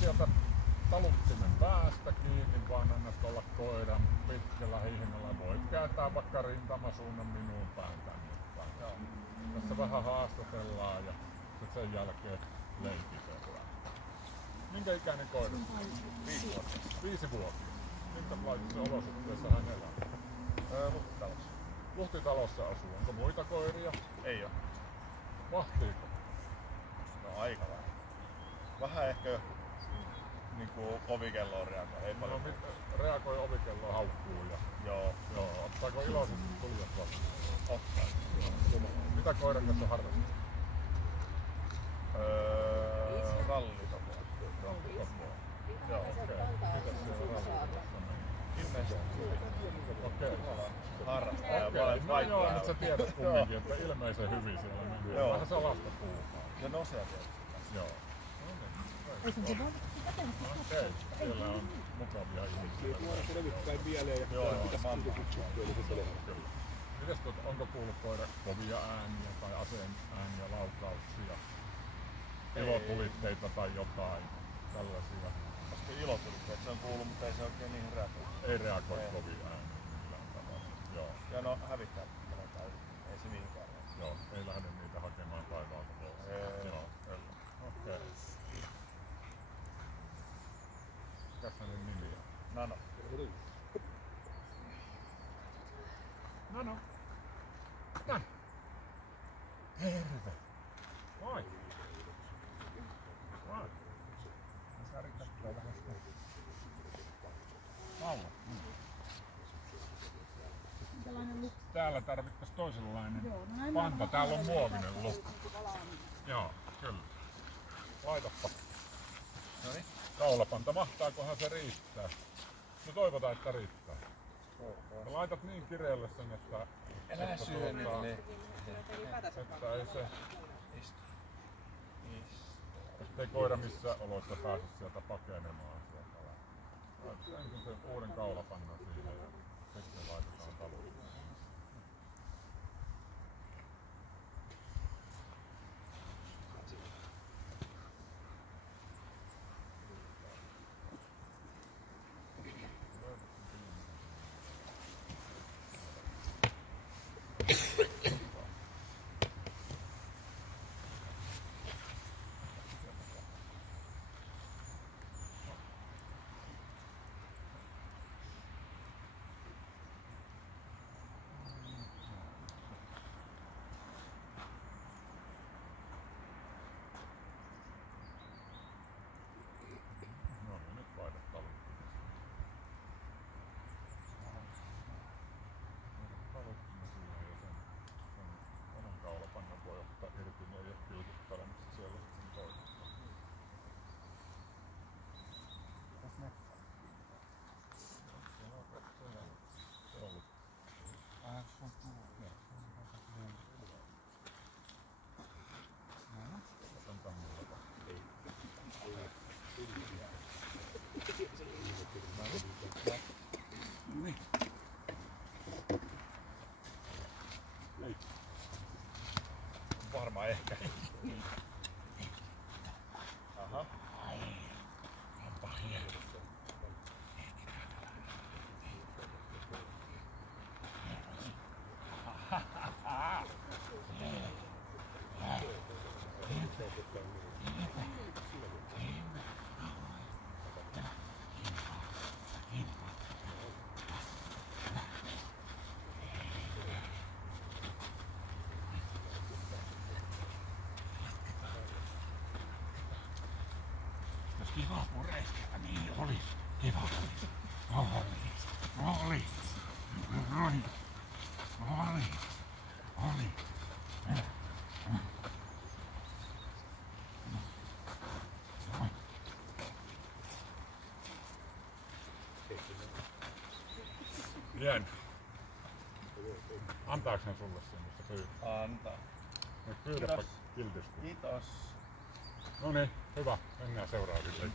sieltä taluttimen päästä kiinni, vaan annas olla koiran pitkällä hihnalla. Voit kääntää vaikka rintamasuunnan minuun päin tänne päin. Tässä vähän haastatellaan ja sen jälkeen leikitellään. Minkä ikäinen koira? 5-vuotias. Minkälaisissa olosuhteissa hän elää? Luhtitalossa. Luhtitalossa asuu. Onko muita koiria? Ei oo. Vahtiiko? No aika vähän. Vähän ehkä niinku ovikelloon reagoi. Ei paljon. Reagoi ovikelloon, haukkuu ja... Joo. Ottaako iloisesti tulijat vastaan? Ottaa. Mitä koiran kanssa harrastat? Rallitopoa. Joo, okei. Mitäs siellä rallitopossa meni? Ilmeisesti. Okei. Harrastaa ja monet No joo, vaikuttaa. nyt sä tiedät kumminkin, että ilmeisen hyvin siellä meni. Joo. Vähän salasta puuhaa. Ja nosea tietysti. Joo. Okei, siellä on mukavia ihmisiä. Joo, mamma. Kyllä. Mites onko kuullut koira kovia ääniä tai aseen ääniä, laukauksia, ilotulitteita tai jotain tällaisia? Koska ilotulitteet se on kuullut, mutta ei se oikein niihin reagoi. Ei reagoi kovia ääniä millään tavalla. Joo. Ja no hävittää täysin. Ei se mihinkään. Joo, ei lähde niitä hakemaan taivaalta pois. Joo, okei. Mikäs hänen nimi on? Nano. Nano. Nano. Terve. Moi. Moi. Sä rikättää vähän sitä. Laula. Täällä tarvittais toisenlainen panta. Täällä on muovinen lukko. Joo, kyllä. Laitappa. Noniin. Kaulapanta. Mahtaakohan se riittää? No toivotaan, että riittää. Ja laitat niin kireelle sen, että... Älä syö nyt ne. Että ei se... Ettei koira missään oloissa pääse sieltä pakenemaan sieltä. Laitetaan ensin sen uuden kaulapannan siihen ja sitten laitetaan taluun. Varmaan ehkä. Aha. Onpa hieno. Kiva pureskella, niin oli. Kiva. Oli. Hieno. Antaaks hän sulle semmoista pyytää? Antaa. Nyt pyydäpä kiltisti. Kiitos. No niin, hyvä. Mennään seuraaville.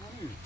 No niin.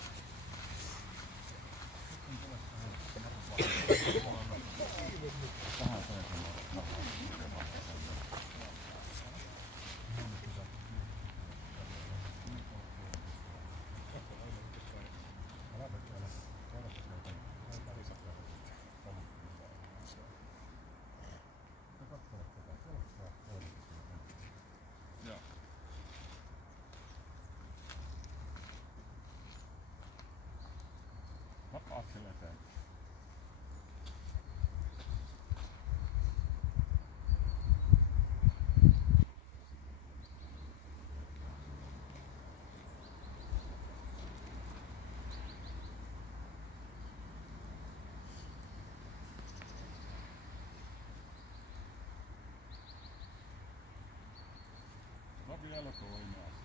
vielä toinen asia.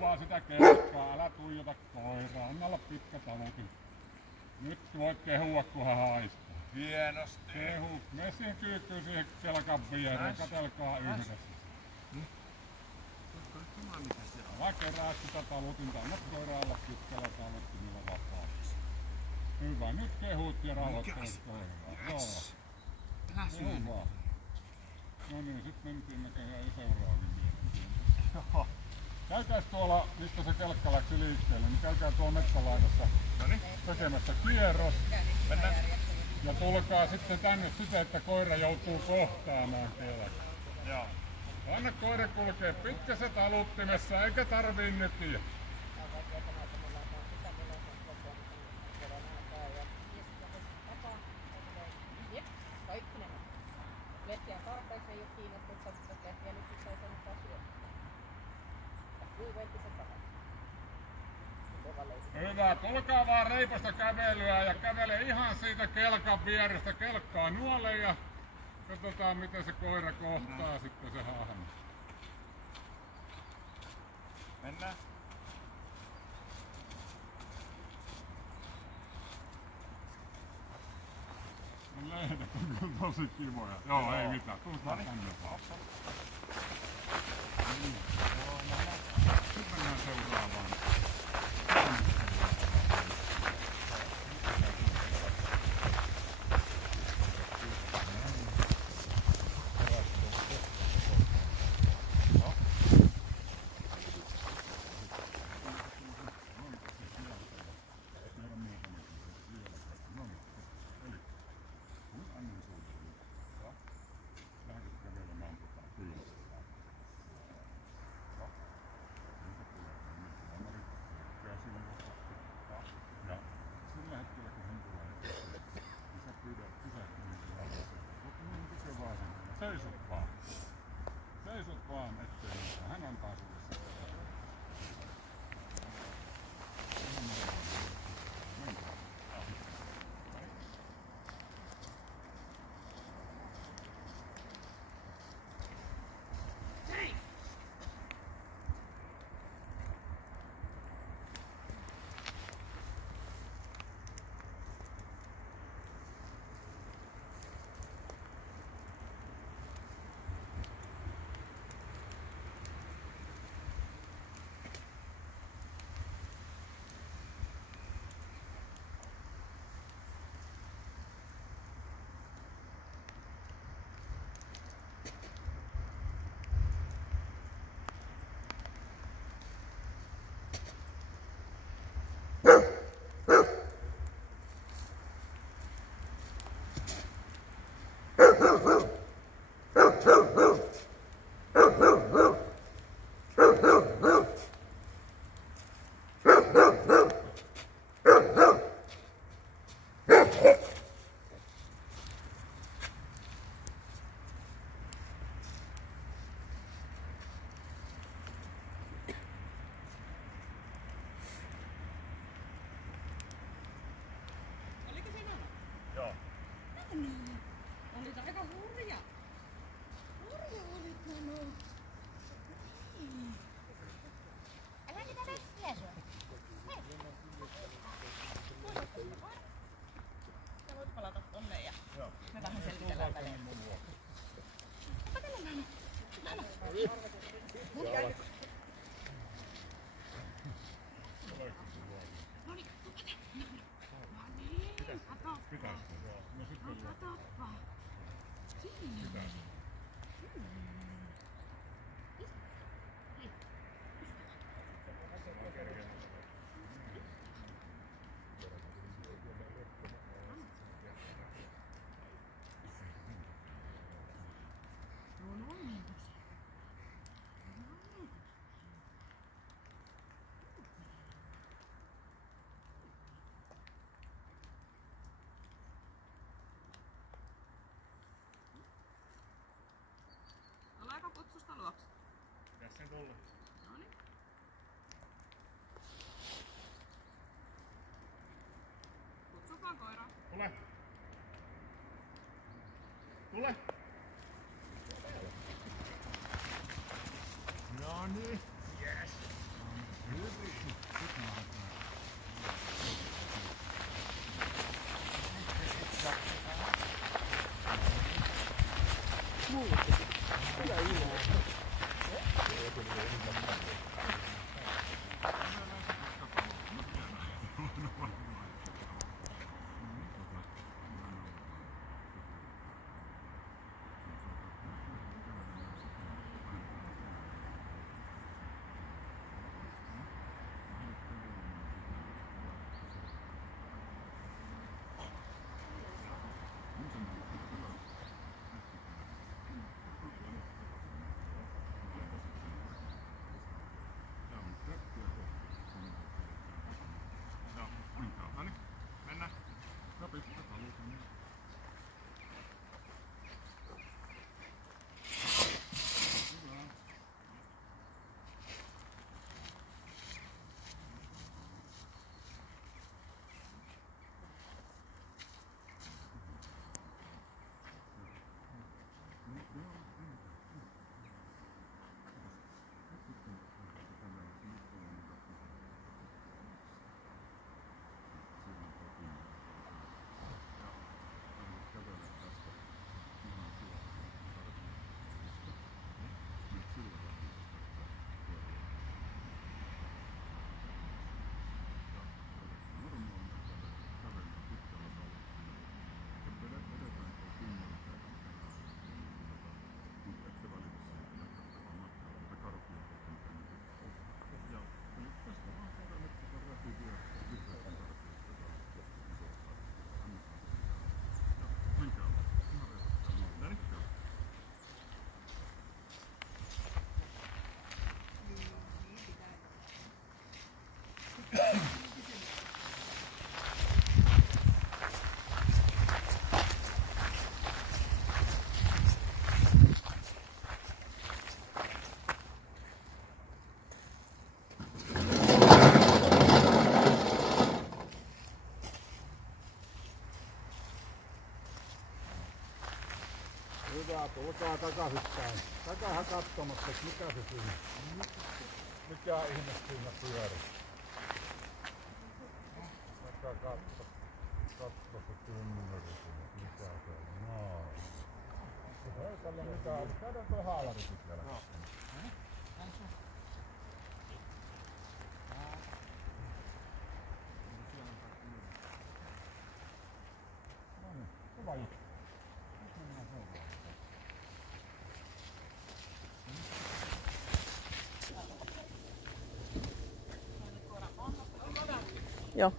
Vaan sitä kelkkaa, älä tuijota koiraa, anna olla pitkä talutin. Nyt voit kehua kunhan haistaa. Hienosti. Kehu, mene siihen kyykkyyn siihen kelkan viereen, katelkaa yhdessä. Älä kerää sitä talutinta, anna koiraa olla pitkällä talutinilla vapaasti. Hyvä, nyt kehut ja rauhoittelet koiraa. Yes. Joo. Hyvä. No niin, sit mentiin näköjään jo seuraaviin mielenkiintoisiin. Joo. Käykääs tuolla, mistä se kelkka läksi liikkeelle, niin käykää tuolla metsälaidassa tekemässä kierros. Mennään. Ja tulkaa sitten tänne siten, että koira joutuu kohtaamaan kelkan. Joo. Anna koira kulkee pitkässä taluttimessa, eikä tarvii nytiä. Lehtiä tarpeeksi ei ole kiinnostunut, mutta lehtiä nyt sai sen ottaa syömään. Hyvä, tulkaa vaan reipasta kävelyä ja kävele ihan siitä kelkan vierestä kelkkaa nuolle ja katsotaan miten se koira kohtaa sitten se hahmo. Mennään. Ne lehdet on kyllä tosi kivoja. Joo, ei mitään. Tulkaa tänne. Sitten mennään seuraavaan. niin tullut. Noniin. Kutsukaa koiraa. Tule! Tule! No niin. Yes. Hyvä, tulkaa takaisinpäin. Takahan katsomassa, että mikä se siinä. Mikä ihme siinä pyörii. Katso se tynnyri siinä. Mikä se on? No. Se ei tällä mitään. Käydään tuo haalarikin vielä. No niin, hyvä juttu. Joo.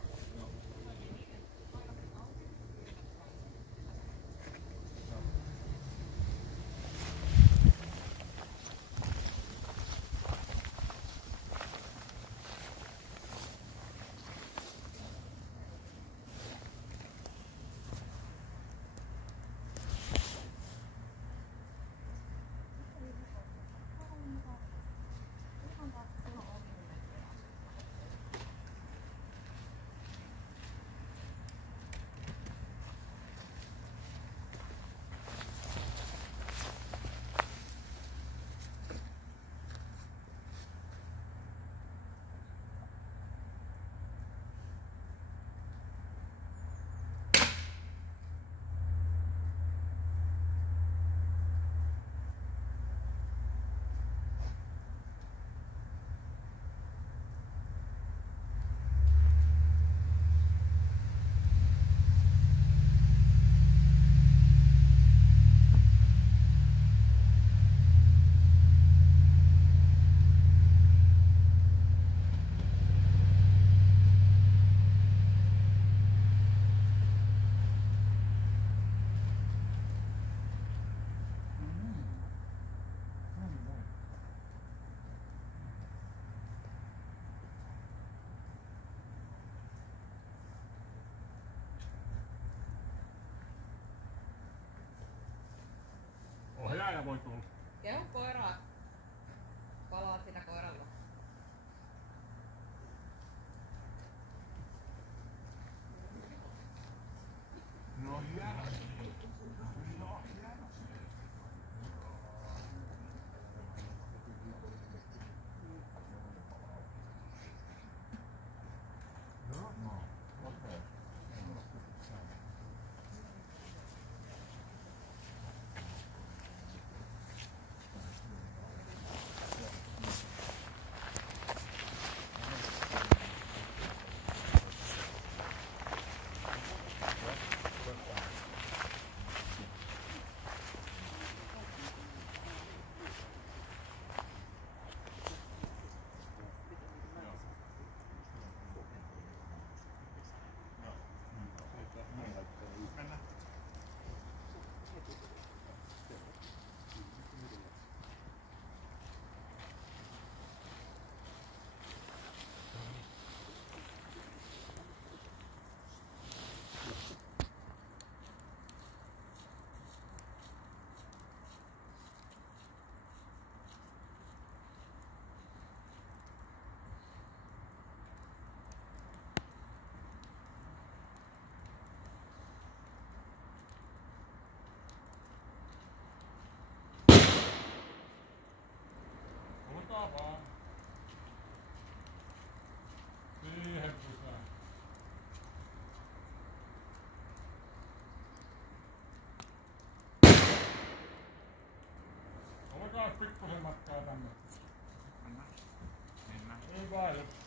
Ohjaaja voi tulla. Käy koira. Palaat Ota vaan. Siihen sisään. Olkaa pikkusen matkaa tänne. Mennään. Ei vaihdu.